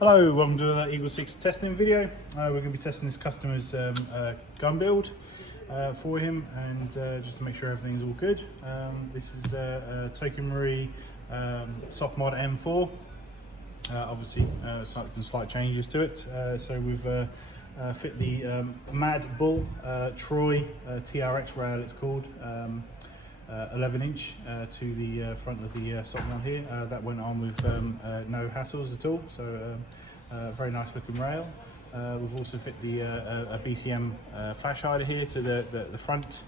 Hello, welcome to the Eagle 6 testing video. We're going to be testing this customer's gun build for him, and just to make sure everything's all good. This is a TM Sopmod M4. Obviously, some slight changes to it. So we've fit the Madbull TRX rail, it's called. 11-inch to the front of the Sopmod here. That went on with no hassles at all, so very nice looking rail. We've also fit the a BCM Flashhider here to the front,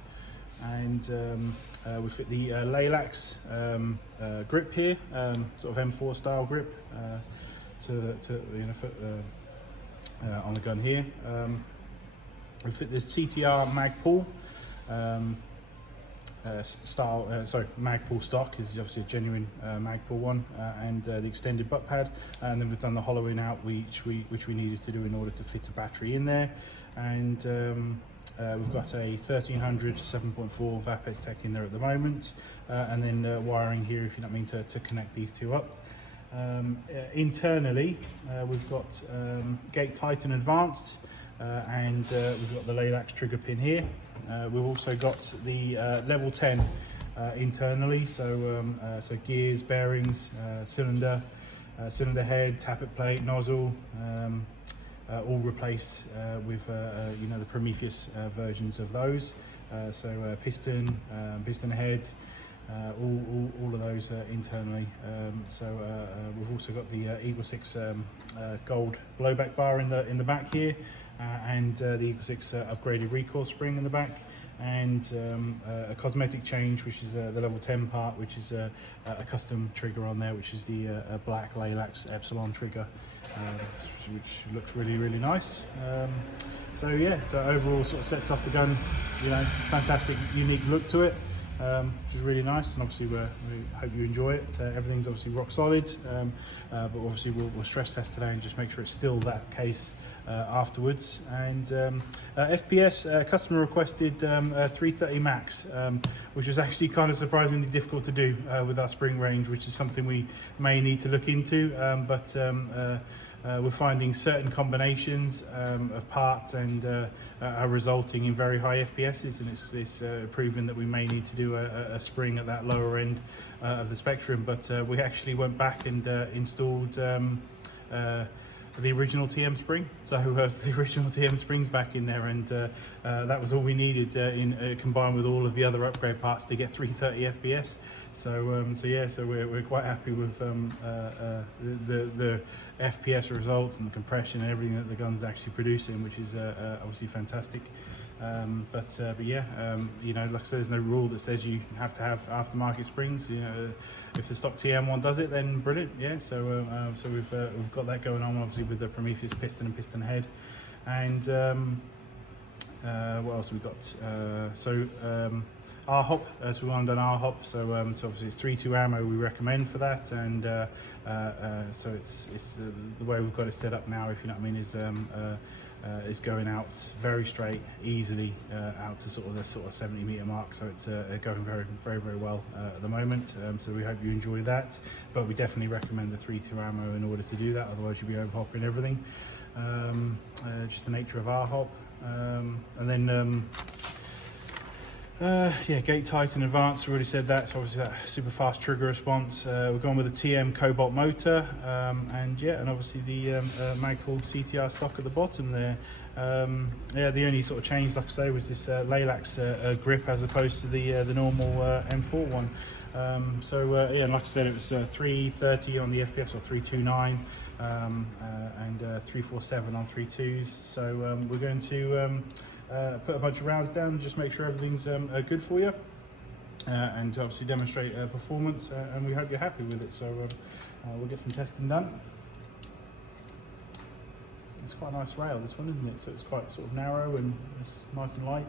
and we fit the Laylax grip here, sort of M4 style grip to on the gun here. We fit this CTR Magbull Magbull stock is obviously a genuine Magbull one, and the extended butt pad, and then we've done the hollowing out which we needed to do in order to fit a battery in there, and we've got a 1300 7.4 Vapex tech in there at the moment, and then wiring here, if you know what I mean, to connect these two up. Internally, we've got Gate Titan Advanced, and we've got the Laylax trigger pin here. We've also got the level 10 internally, so gears, bearings, cylinder head, tappet plate, nozzle, all replaced with the Prometheus versions of those. Piston head, all of those internally. We've also got the Eagle 6 gold blowback bar in the back here, and the Eagle 6 upgraded recoil spring in the back, and a cosmetic change, which is the level 10 part, which is a custom trigger on there, which is the black Laylax Epsilon trigger, which looks really nice. So overall sort of sets off the gun, fantastic unique look to it, which is really nice, and obviously we hope you enjoy it. Everything's obviously rock solid, but obviously we'll stress test today and just make sure it's still that case afterwards. And FPS, customer requested 330 max, which was actually kind of surprisingly difficult to do with our spring range, which is something we may need to look into, but we're finding certain combinations of parts and are resulting in very high FPSs, and it's proven that we may need to do a spring at that lower end of the spectrum. But we actually went back and installed the original TM spring, so the original TM springs back in there, and that was all we needed combined with all of the other upgrade parts to get 330 FPS. So we're quite happy with the FPS results and the compression and everything that the gun's actually producing, which is obviously fantastic. Like I said, there's no rule that says you have to have aftermarket springs. If the stock TM one does it, then brilliant. So we've got that going on, obviously, with the Prometheus piston and piston head. And what else have we got? RHOP, so we want to do RHOP, so obviously it's 3.2 ammo we recommend for that, and so it's the way we've got it set up now, if you know what I mean, is going out very straight, easily out to sort of the 70 meter mark, so it's going very well at the moment. So we hope you enjoy that, but we definitely recommend the 3.2 ammo in order to do that, otherwise you'll be overhopping everything. Just the nature of RHOP, and then Gate Titan Advanced, we already said that, so obviously that super fast trigger response. We're going with the TM cobalt motor, and obviously the Magbull CTR stock at the bottom there. The only sort of change, like I say, was this Laylax grip as opposed to the normal M4 one. And like I said, it was 330 on the FPS, or 329, and 347 on 3.2s. So we're going to put a bunch of rounds down and just make sure everything's good for you, and to obviously demonstrate performance, and we hope you're happy with it. So we'll get some testing done. It's quite a nice rail, this one, isn't it? So it's quite sort of narrow and it's nice and light.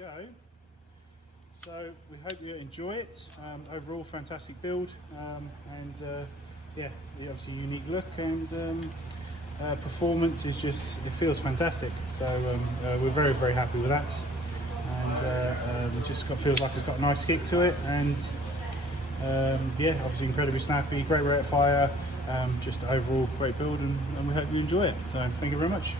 go. So we hope you enjoy it. Overall, fantastic build, and yeah, obviously unique look, and performance is just, it feels fantastic. So we're very happy with that, and it just feels like it's got a nice kick to it, and yeah, obviously incredibly snappy, great rate of fire, just overall great build, and we hope you enjoy it. So thank you very much.